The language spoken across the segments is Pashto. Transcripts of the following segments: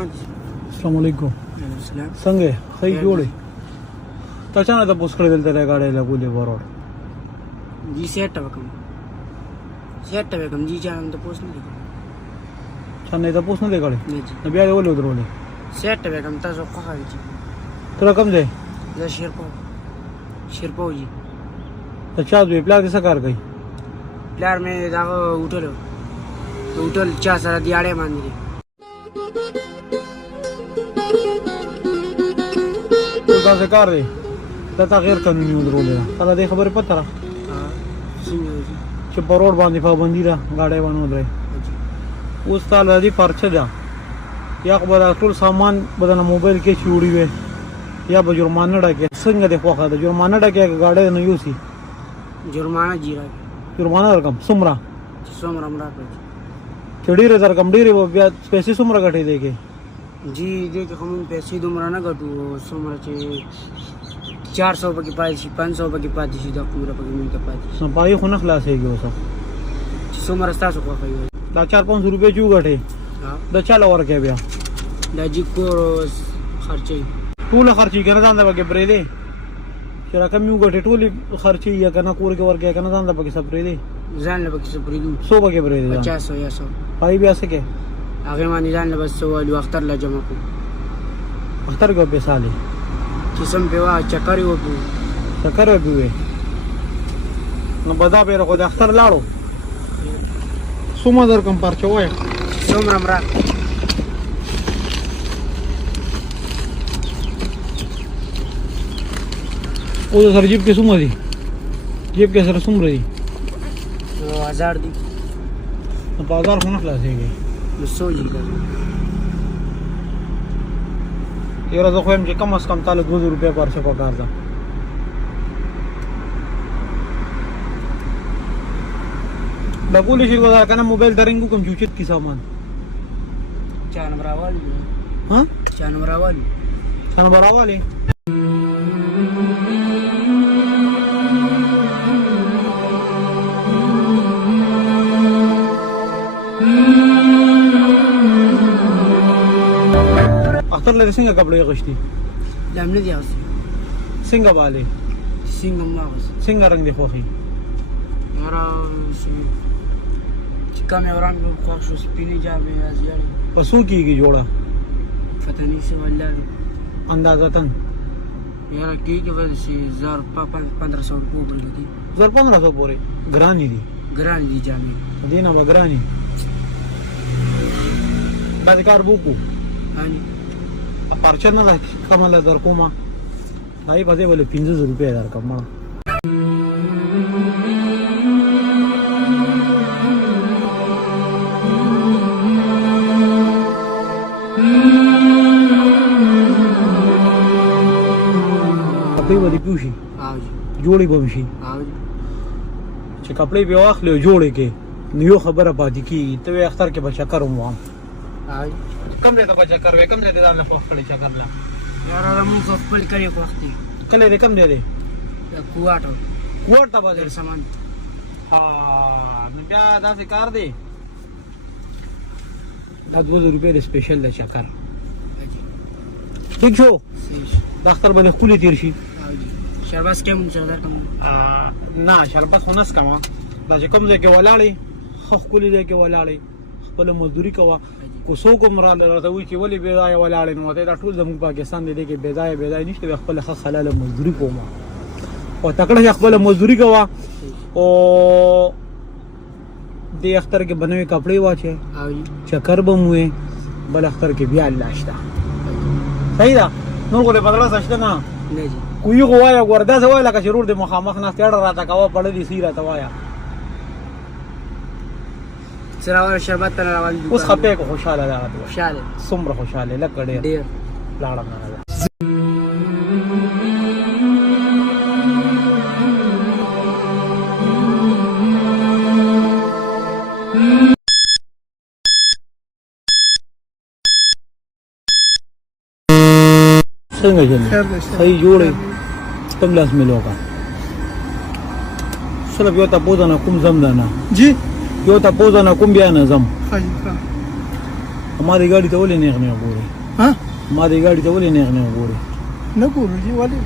अस्सलामुअलैकुम संगे सही जोड़े तचाना तो पुष्कळ दिल त्या गाड्याला बोले बरोबर जी सेट बेगम जी जान तो पोस्ट नहीं छान नाही तर पोच नाही गाडी नहीं जी न बियाडे बोले उतरवले सेट बेगम तसो कहा जी तुला कम जाय जा शेरपाव जी तर चहा दे प्ला दिसा कार काही प्लेयर में जागो उठल चा सारा दियाड़े मान दिले तुला से कार रे त्याचा गैर कानूनी उतरवले त्याला ते खबर पत्ता हां सिंह چې په روډ باندې پابندي ده गाड्या باندې ودرې اوس تعالی دې پرچه ده یا خو به ټول سامان بدنه موبایل کې چوړي وي یا به جرمانه ډکه څنګه د خوخه ده جرمانه ډکه गाड्या نه یوسي जुर्माना जीरा جرمانه رقم څومره सोमरा हमरा पे چډيره رقم ډيره بیا پیسې څومره غټې دی کې जी दे के हम पैसे दुमरा ना गटू सोमरा चे 400 रुपए की पाई 500 रुपए की पाई सीधा पूरा पके मिल के पाई نو پای خو نه خلاصېږي اوس सोमरा स्टास को खाई دا 4-500 روپے جو غټې हां د چاله ورکه بیا دا जी को खर्चे ټول خرچي کنه ځان د بګې پرې دی چې رقم یو غټې ټول خرچي یا کنه کور کې ورکه کنه ځان د بګې سپرې دی ځان له بکې سپریدو 100 بګې پرې دی 50 یا 100 پای بیا څه کې هغه باندې ځان له بس سوال اختر لا جمع کو اختر کو پیسې لې چې سم په وا چکر یو کو چکر وې نو بدا به راغو د اختر لاړو سوما در کم پرچه وای सोमरा हमरा او سر جیب کې سوما دي جیب کې سره سومره دي 1000 دی په بازار خو نه خلاصېږي نو سوجي کړ یره زه خو هم چې کم از کم تعالی 2000 روپیا پرچه پکار ده بقول شي ودا کنه موبایل درنګو کوم چوچت کی سامان چا نمبر اول ها چا نمبر اول څنګه براواله اختر لري څنګه کپڑے غشتي لامل دی اوس څنګه والے سنگم ما اوس څنګه رنگ دی خوخي یارا چکا مې وران کو خو سپینې جامې ازیار پسو کیږي جوړه پتہ نه څه والله اندازتن یارا کېږي ورسې 1500 روپو ورګي 1500 پورې ګرانی دي ګران دي جامې دینه وګرانی باندې کار بوکو هاني پرچه نه کومه در کومه دای په دې ول 500 روپیا درکم کپڑے ودی پوشي اوج جوړي به شي اوج چې کپڑے به واخلې جوړې کې نیو خبره پاتې کی ته اختر کې بچا کوم وام اوج کم دې ته بچا کوي کم دې ته نه پخړې چا کرلا یارا موږ خپل کړی وخت کله دې کم دې دې کوټه کوټه بازار سامان ها نو بیا دا څه کار دی دا 2000 روپیا د سپیشل د چکر ٹھیک شو د اختر باندې خولي تیر شي شرباس کم چردار کم نه شربت خو نس کما دا چې کوم ځای کې ولاړې خو خولي ځای کې ولاړې خپل مزدوري کوه کو سو کوم را لرته وي چې ولې بې ځای ولاړې نو ته دا ټول زموږ پاکستان دی کې بې ځای نشته خپل حلال مزدوري کوم او تکړه خپل مزدوري کوه او د اختر کې بنوي کپڑے واچي چکر بموي بل اختر کې بیا الله شته صحیح ده نو غوړې بدلا سشته نه نه جی کوی غوايا وردا زوای لکه شرور د مخامخ نه تیړ راته کاوه پړې دي سیره توایا سراور شربت تر روان دي اوس خپه کو خوشاله ده خوشاله سمره خوشاله لکه ډېر لاړم نه څنګه جن صحیح جوړې تم لاس ملو کا صرف یو تاسو نه کوم زم نه جی یو تاسو نه کوم بیا نه زم خیر ما دې ګاډي ته ولې نه غوړي ها ما دې ګاډي ته ولې نه غوړي نه ګورو جی ولې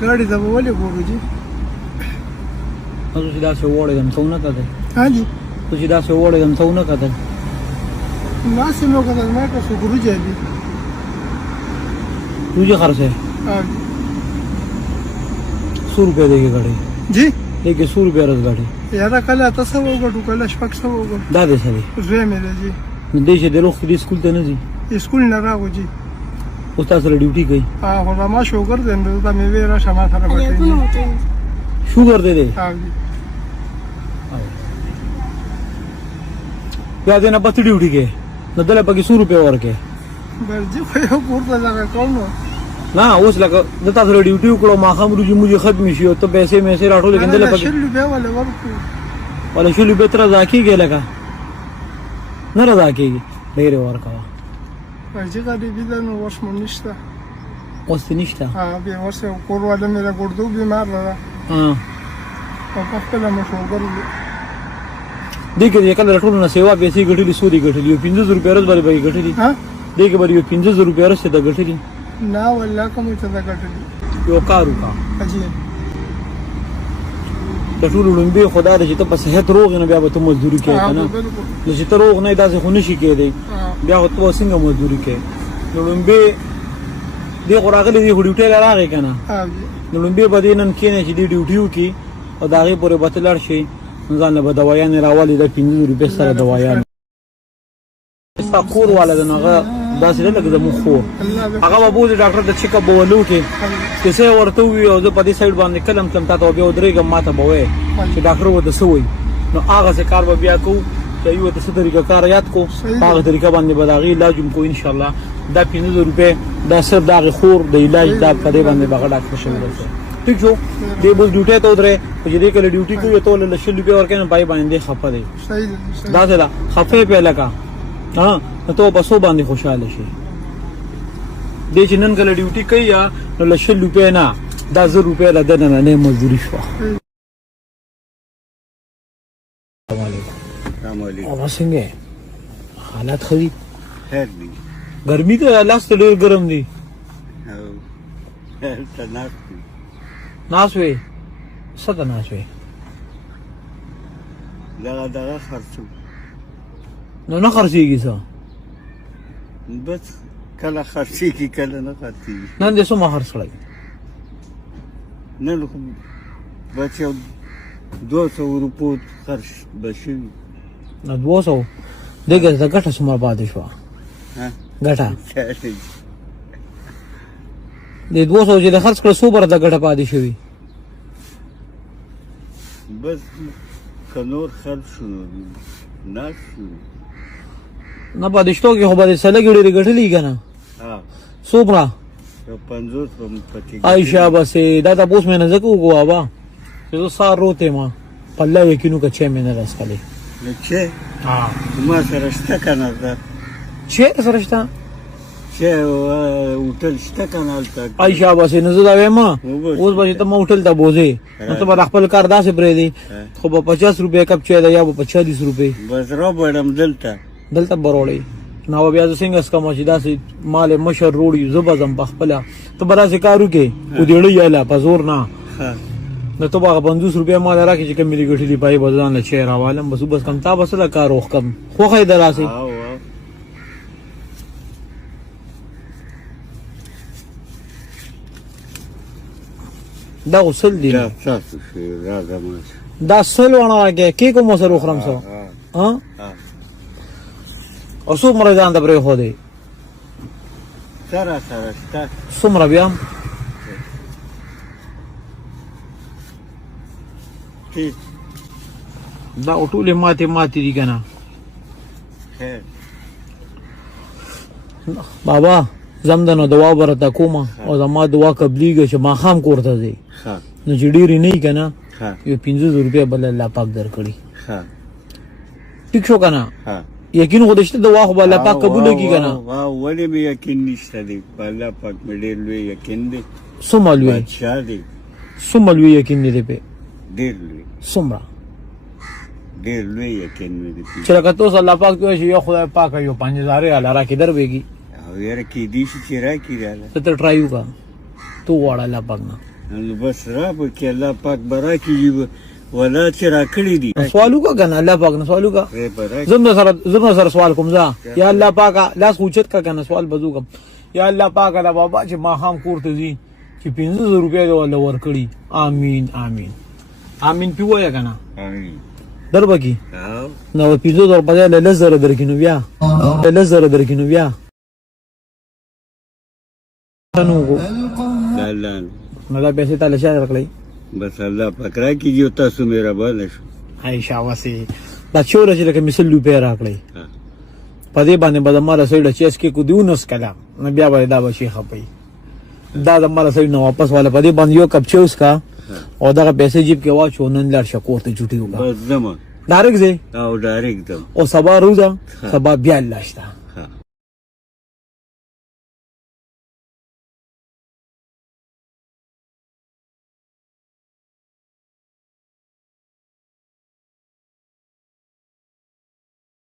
ګاډي ته ولې ګورو جی تاسو چې دا څه وړه دم څو نه کړل ها جی تاسو چې دا څه وړه دم څو نه کړل ما سمو کړل ما که ګورو جی तुझे खर्च है ها 100 रुपए देगी गाड़ी जी देखिए 100 रुपए रस गाड़ी یاره کله تاسو وګټو کله شپږ سو وګټو دا دې سړي زه مې جی نو دې چې د روخ دې سکول ته نه ځي اسکول نه راغو جی او تاسو سره ډیوټي کوي هغه ما شوګر دین دا مې ویرا شمه سره بټې شوګر دې دې ها جی بیا دې نه پته ډیوټي کې نو دله پکې 100 रुपए ورکې بل جی خو یو ګورته ځای کوم نو نه اوس لکه د تاسو سره ډیوټي وکړو ما خام روزي موږ ختم شي او ته پیسې مې سره راټول کې دله پکې شلو به ولا ورکو ولا شلو به تر ځاکیږي لکه نه راځاکیږي ډېر ورکا چې غادي بيدل نو ورش مونږ نشته اوس نشته ها به ورسه کور والا مې لا ګردو بیمار را ها او په خپل مو شوګر دې کې کله راټول نه سیوا پیسې ګټلې سودي ګټلې 500 روپیا ورځ باندې به ګټلې ها دې کې به 500 روپیا ورځ ته ګټلې نه ولا کوم ته دا ګټلې یو کار وکړه اجي د ټول لومبي خدا دې چې ته په صحت روغ نه بیا به ته مزدوري کوې کنه نو چې ته روغ نه داسې خو نشي کېدی بیا خو ته څنګه مزدوري کوې نو لومبي دې خو راغلی دې خو ډیوټي راغی کنه ها نو لومبي به دې نن کېنی چې دې ډیوټي وکړي او د هغې پورې به ته لاړ شي نو ځان له به دوايانې راولي د 500 روپۍ سره دوايانې ستا کور والا د نو هغه داسې نه لکه زموږ خور هغه به بوځي ډاکټر ته چیک اپ به ولو کې کیسې ورته ووي او زه په دې سایډ باندې کلم تلم تا ته بیا ودرېږم ما ته به وایې چې ډاکټر ورته څه وایي نو هغسې کار به بیا کوو چې یو ورته څه طریقه کار یاد کو په هغه طریقه باندې به د هغې علاج هم کوو انشاءالله دا 500 روپۍ دا صرف د هغې خور د علاج دا په دې باندې به هغه ډاکټر شوی دی ټیک شو دې بس ډیوټۍ ته ودرې خو چې دې کله ډیوټي کوي ته ولله 100 روپۍ ورکوې نو پای باندې خفه دی صحیح دی داسې ده خفه یې پې لکه ها نو ته په څو باندې خوشحاله شي دې چې نن کله ډیوټي کوي یا نو له 100 روپۍ نه دا 1000 روپۍ له ده نه نه مزدوري شوه السلام علیکم او څنګه حالات ښه دي خیر دی ګرمي ته لاس ته ډېر ګرم دي او هلته ناست دی ناست وې څه ته ناست وې دغه خرڅو نو نه خرڅېږي څه بس کله خرڅېږي کله نه خرڅېږي نن دې څومره خرڅ کړی نن خو بس یو 200 روپو خرڅ به شوي نو 200 دغه د ګټه څومره پاتې شوه ها ګټه چاته د 200 چې د خرڅ کړه څو بره د ګټه پاتې شوي بس که نور خرڅ شو ناست شو نه پاتې شتو کې خو به دې څه لږې ډېرې ګټلې که نه ها څومره یو 50 هم پکې عایشه بسې دا تپوس مې نه ځکه وکړو بابا چې زه سهار روتی ما په الله یقین وکړه چای مې نه رسکلی نو چې ما سره شته که نه ده چیرې سره شته چې هوټل شته که نه هلته عایشه بسې نه زه دا وایم اوس به چې ته ما هوټل ته بوځې نو ته به د خپل کار داسې پرېږدې خو به 50 روپۍ کپ چای ده یا به په 40 روپۍ بس راوړم دلته دلته به راوړئ نو بیا زه څنګه څکم چې داسې مال مشر روړي زه به ځم په خپله ته به داسې کار وکړې ودېړی یاله په زور نه ښه نو ته به هغه 50 روپۍ ما له راکړې چې کوم مې دې ګټلي پای به ځان له چای راوالم بس کم تا به څه د کار وښکم خوښه یې دراسې دا خو سل دي تاسو شئ راځم دا سل ونه راکړې کې کوم سره وخورم څه او څومره ځان ته پرېښودې سره شته څومره بیا ټیک دا ټولې ماتې دي که نه خیر بابا زم د نو دعا به راته کومه او زما دعا قبلېږي چې ماښام کور ته ځې نو چې ډېرې نه وي که نه یو 500 روپۍ بل الله پاک درکړي ټیک شو که نه یقین خو دې شته دعا خو به الله پاک قبوله کړي که نه ولې مې یقین نشته دی په الله پاک مې ډېر لوی یقین دی څومره لوی بادشاه دی څومره لوی یقین دی دې پې ډېر لوی څومره ډېر لوی یقین مې دی چې لکه تاسو الله پاک ته شي یو خدای پاک یو 5000 ریال راکې دربېږي او یاره کېدی شي چې راکړي راله ته ټرای وکړه تو غواړه الله پاک نه نو بس را پکې الله پاک به راکړي ولا چې راکړي دي سوال وکړه کنه الله پاک نه سوال وکړه پرې به راکړي. زما سره سوال کوم ځه یا الله پاک لاس اوچت کا کنه سوال بزو کوم یا الله پاک دا بابا چې ما هم کوړته دي چې 500 روپیا دی ولا ورکړي امين امين امين پیویا کنه آمین. دربکی او نو 500 روپیا له لزر درکینو بیا لزر درکینو بیا نو لا لا نو دا پیسې تعالی شاته کړی بس الله پاک راکړي او تاسو مهربانه شو عائشہ واسي دا چور چې لکه مثال روپیا راکړی ها. په دې باندې به د مال سره چیس کې کو دیونس کلا نو بیا به دا به شي خپي دا د مال سره نو واپس والا په دې باندې یو کپ چوس کا او دا پیسې جیب کې واچو نن لار شکو ته جوټي وکړه بس زما ډایرکټ زه او ډایرکټ دم او سبا روزه سبا بیا لاشتا